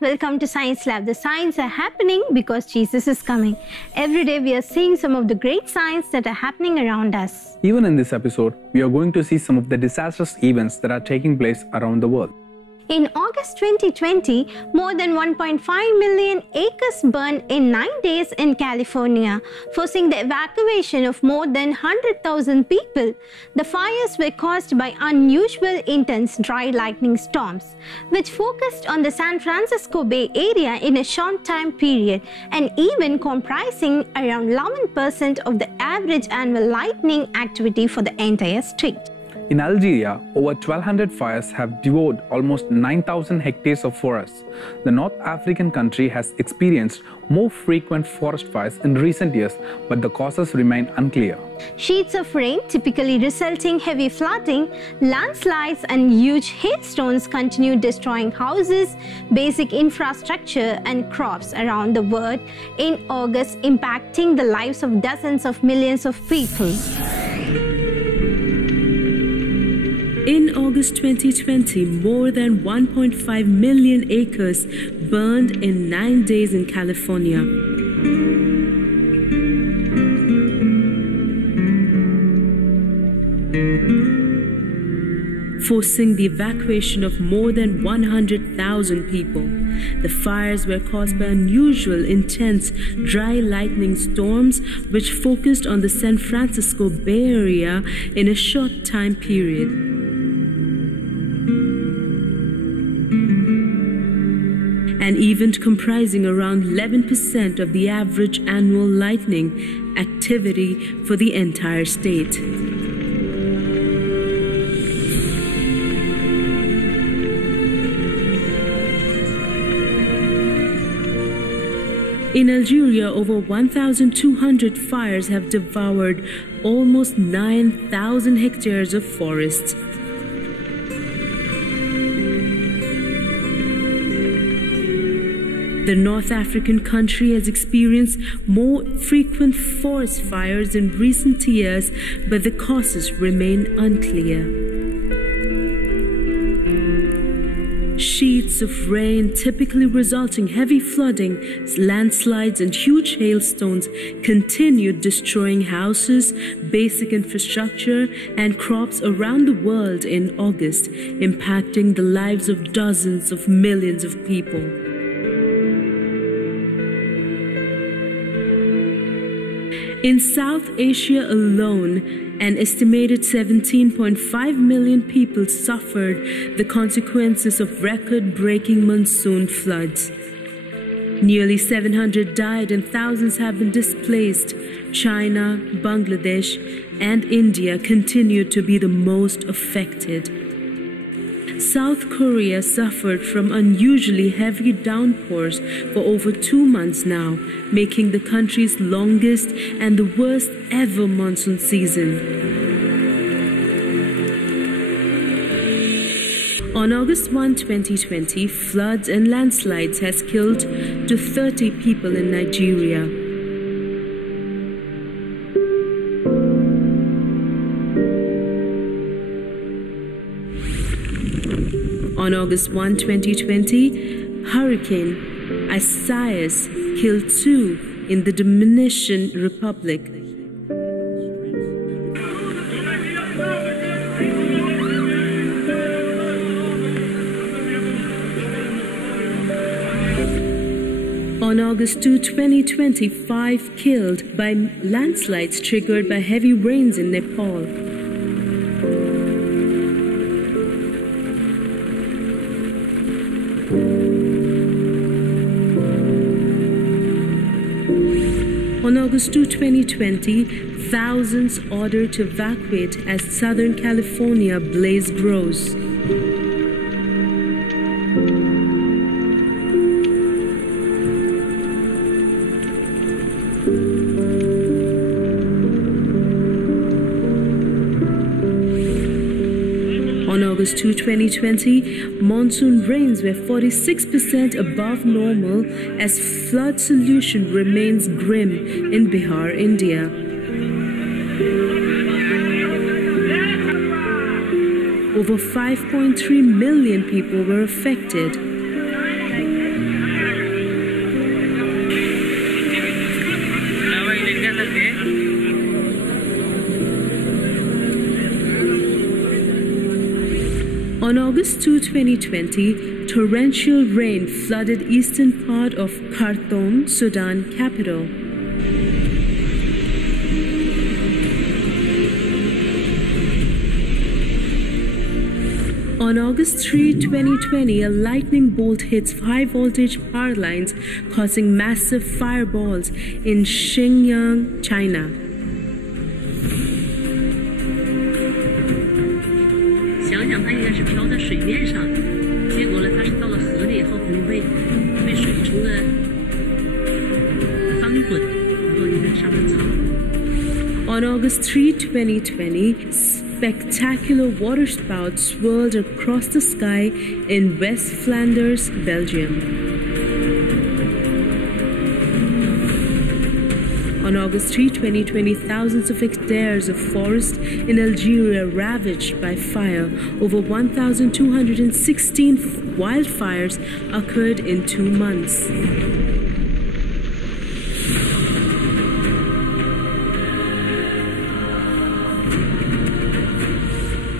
Welcome to Science Lab. The signs are happening because Jesus is coming. Every day we are seeing some of the great signs that are happening around us. Even in this episode, we are going to see some of the disastrous events that are taking place around the world. In August 2020, more than 1.5 million acres burned in 9 days in California, forcing the evacuation of more than 100,000 people. The fires were caused by unusual intense dry lightning storms, which focused on the San Francisco Bay Area in a short time period, and even comprising around 11% of the average annual lightning activity for the entire state. In Algeria, over 1,200 fires have devoured almost 9,000 hectares of forests. The North African country has experienced more frequent forest fires in recent years, but the causes remain unclear. Sheets of rain, typically resulting heavy flooding, landslides, and huge hailstones continue destroying houses, basic infrastructure, and crops around the world in August, impacting the lives of dozens of millions of people. In August 2020, more than 1.5 million acres burned in 9 days in California. Forcing the evacuation of more than 100,000 people. The fires were caused by unusual, intense, dry lightning storms which focused on the San Francisco Bay Area in a short time period. An event comprising around 11% of the average annual lightning activity for the entire state. In Algeria, over 1,200 fires have devoured almost 9,000 hectares of forests. The North African country has experienced more frequent forest fires in recent years, but the causes remain unclear. Sheets of rain, typically resulting heavy flooding, landslides, and huge hailstones, continued destroying houses, basic infrastructure, and crops around the world in August, impacting the lives of dozens of millions of people. In South Asia alone, an estimated 17.5 million people suffered the consequences of record-breaking monsoon floods. Nearly 700 died and thousands have been displaced. China, Bangladesh, and India continue to be the most affected. South Korea suffered from unusually heavy downpours for over 2 months now, making the country's longest and the worst ever monsoon season. On August 1, 2020, floods and landslides has killed to 30 people in Nigeria. On August 1, 2020, Hurricane Isaias killed 2 in the Dominican Republic. On August 2, 2020, 5 killed by landslides triggered by heavy rains in Nepal. On August 2, 2020, thousands ordered to evacuate as Southern California blaze grows. On August 2, 2020, monsoon rains were 46% above normal as flood solution remains grim in Bihar, India. Over 5.3 million people were affected. On August 2, 2020, torrential rain flooded eastern part of Khartoum, Sudan capital. On August 3, 2020, a lightning bolt hits high-voltage power lines, causing massive fireballs in Xinjiang, China. 想想它应该是漂在水面上的，结果呢，它是到了河里以后，可能被水冲的翻滚，然后你看上面草。On August 3, 2020, spectacular waterspout swirled across the sky in West Flanders, Belgium. On August 3, 2020, thousands of hectares of forest in Algeria ravaged by fire. Over 1,216 wildfires occurred in 2 months.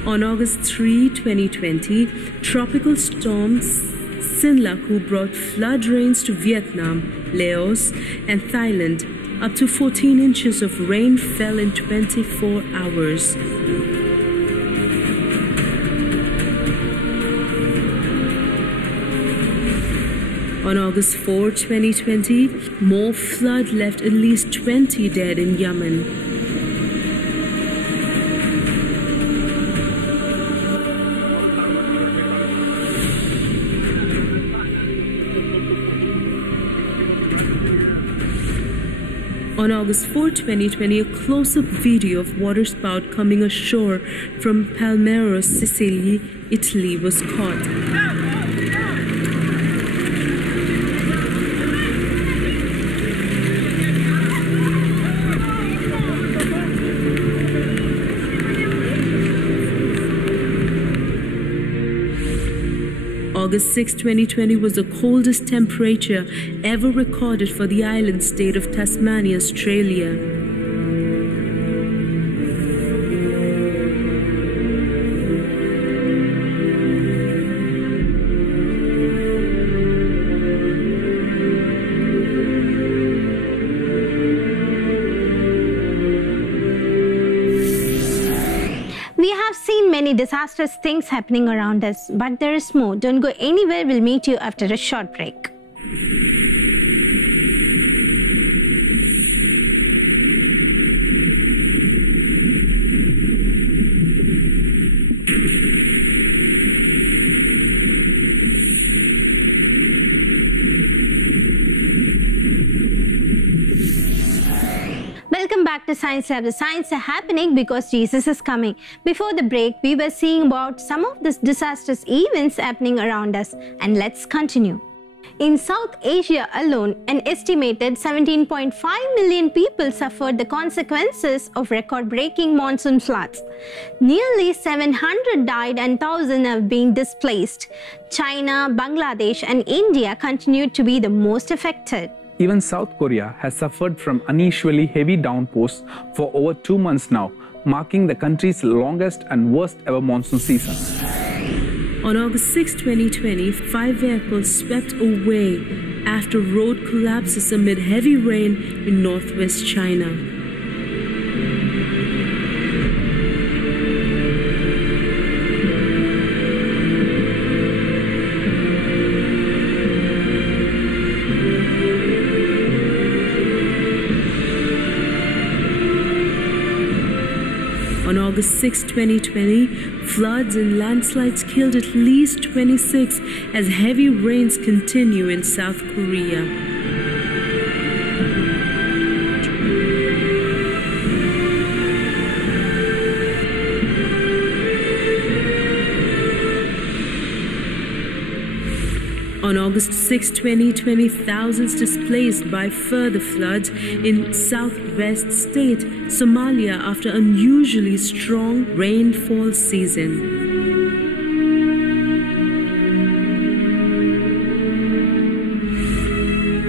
On August 3, 2020, tropical storm Sinlaku brought flood rains to Vietnam, Laos, and Thailand. Up to 14 inches of rain fell in 24 hours. On August 4, 2020, more flood left at least 20 dead in Yemen. On August 4, 2020, a close-up video of waterspout coming ashore from Palmero, Sicily, Italy was caught. August 6, 2020 was the coldest temperature ever recorded for the island state of Tasmania, Australia. Many disastrous things happening around us, but there is more. Don't go anywhere. We'll meet you after a short break. Welcome back to Science Lab. The science is happening because Jesus is coming. Before the break, we were seeing about some of the disastrous events happening around us. And let's continue. In South Asia alone, an estimated 17.5 million people suffered the consequences of record-breaking monsoon floods. Nearly 700 died and thousands have been displaced. China, Bangladesh and India continued to be the most affected. Even South Korea has suffered from unusually heavy downpours for over 2 months now, marking the country's longest and worst ever monsoon season. On August 6, 2020, 5 vehicles swept away after road collapses amid heavy rain in northwest China. On August 6, 2020, floods and landslides killed at least 26 as heavy rains continue in South Korea. August 6, 2020, thousands displaced by further floods in southwest state Somalia after unusually strong rainfall season.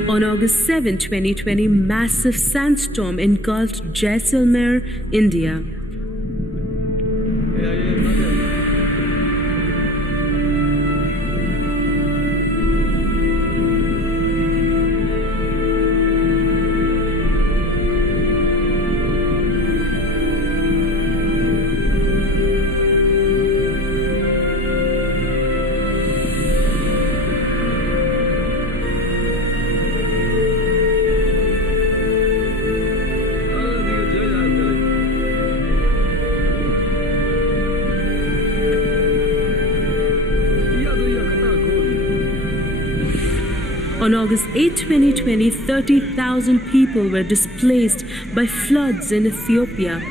On August 7, 2020, massive sandstorm engulfed Jaisalmer, India. On August 8, 2020, 30,000 people were displaced by floods in Ethiopia.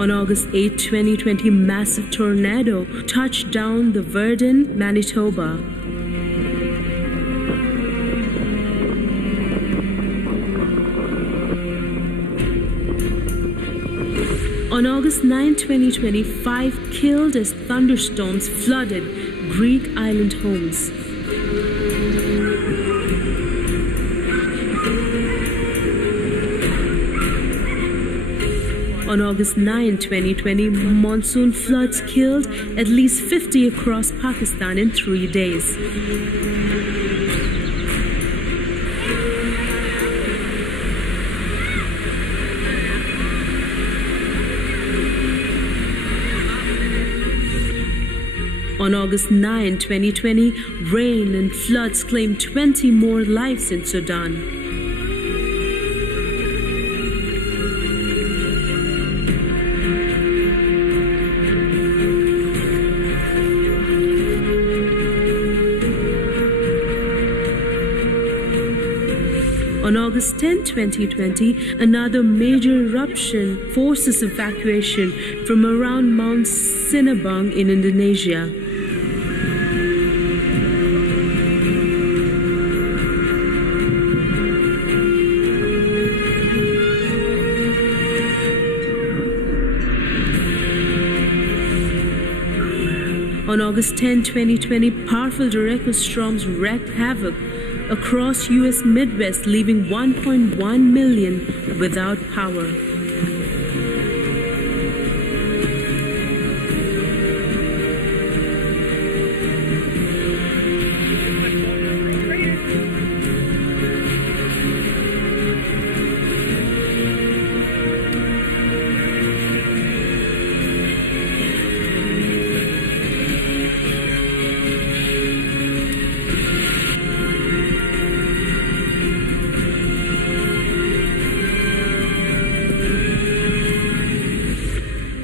On August 8, 2020, massive tornado touched down the Virden, Manitoba. On August 9, 2020, 5 killed as thunderstorms flooded Greek island homes. On August 9, 2020, monsoon floods killed at least 50 across Pakistan in 3 days. On August 9, 2020, rain and floods claimed 20 more lives in Sudan. On August 10, 2020, another major eruption forces evacuation from around Mount Sinabung in Indonesia. On August 10, 2020, powerful tropical storms wreaked havoc across U.S. Midwest, leaving 1.1 million without power.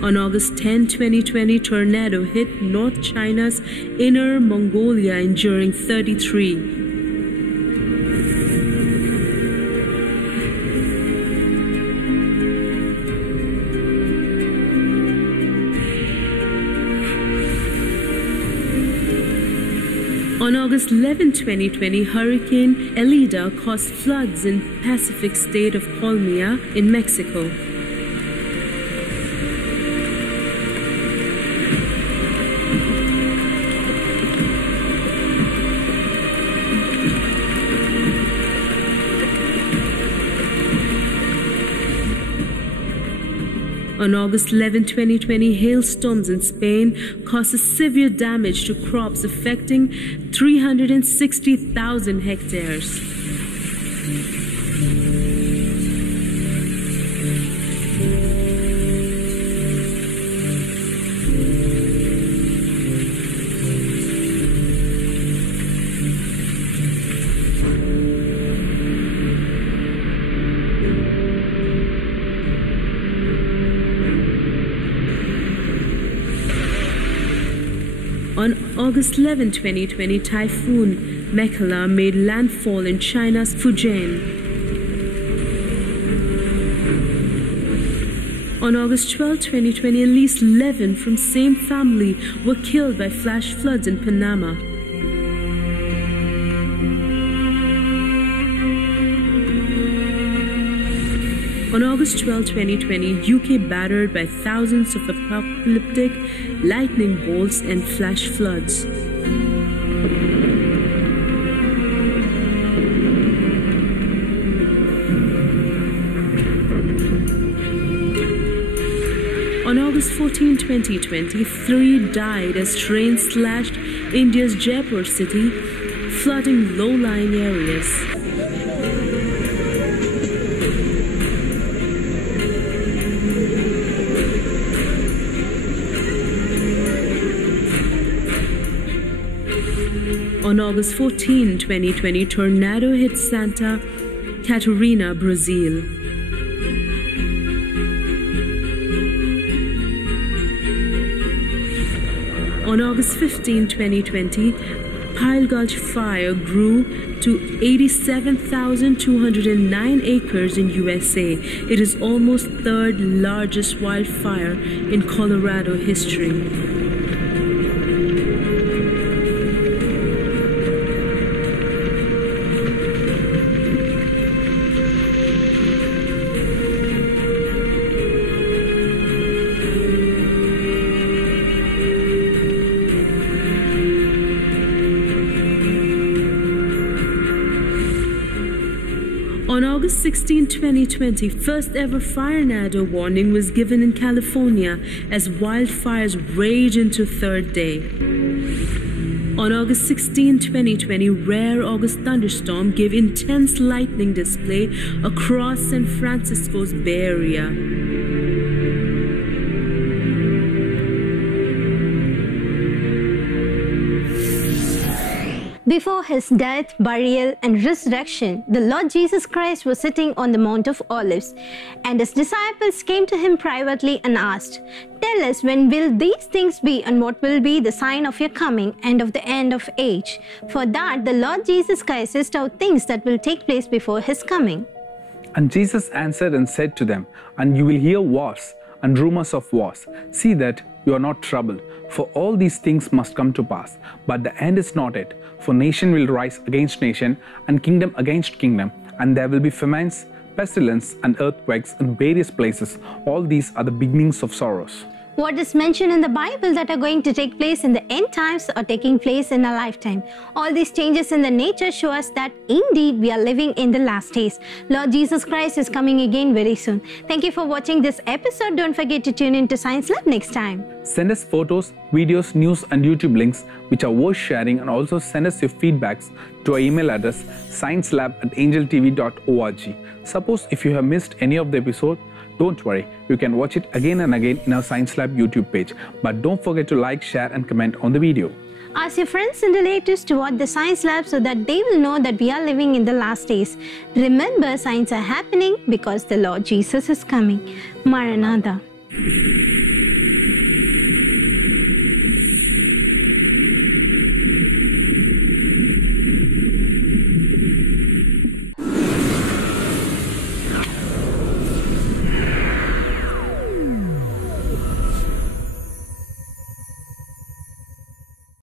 On August 10, 2020, tornado hit North China's Inner Mongolia, injuring 33. On August 11, 2020, Hurricane Elida caused floods in Pacific state of Colmia in Mexico. On August 11, 2020, hailstorms in Spain caused severe damage to crops affecting 360,000 hectares. On August 11, 2020, Typhoon Mekhala made landfall in China's Fujian. On August 12, 2020, at least 11 from same family were killed by flash floods in Panama. On August 12, 2020, UK battered by thousands of apocalyptic lightning bolts and flash floods. On August 14, 2020, 3 died as trains slashed India's Jaipur city, flooding low-lying areas. On August 14, 2020, tornado hit Santa Catarina, Brazil. On August 15, 2020, Pile Gulch fire grew to 87,209 acres in USA. It is almost third largest wildfire in Colorado history. On August 16, 2020, first ever fire tornado warning was given in California as wildfires rage into third day. On August 16, 2020, rare August thunderstorm gave intense lightning display across San Francisco's Bay Area. Before his death, burial, and resurrection, the Lord Jesus Christ was sitting on the Mount of Olives, and his disciples came to him privately and asked, "Tell us, when will these things be, and what will be the sign of your coming and of the end of age?" For that, the Lord Jesus Christ lists out things that will take place before his coming. And Jesus answered and said to them, "And you will hear wars and rumors of wars. See that you are not troubled, for all these things must come to pass. But the end is not yet, for nation will rise against nation, and kingdom against kingdom, and there will be famines, pestilence, and earthquakes in various places. All these are the beginnings of sorrows." What is mentioned in the Bible that are going to take place in the end times are taking place in our lifetime. All these changes in the nature show us that indeed we are living in the last days. Lord Jesus Christ is coming again very soon. Thank you for watching this episode. Don't forget to tune in to Science Lab next time. Send us photos, videos, news, and YouTube links which are worth sharing, and also send us your feedbacks to our email address sciencelab@angeltv.org. Suppose if you have missed any of the episode, don't worry, you can watch it again and again in our Science Lab YouTube page. But don't forget to like, share, and comment on the video. Ask your friends and relatives to watch the Science Lab so that they will know that we are living in the last days. Remember, signs are happening because the Lord Jesus is coming. Maranatha.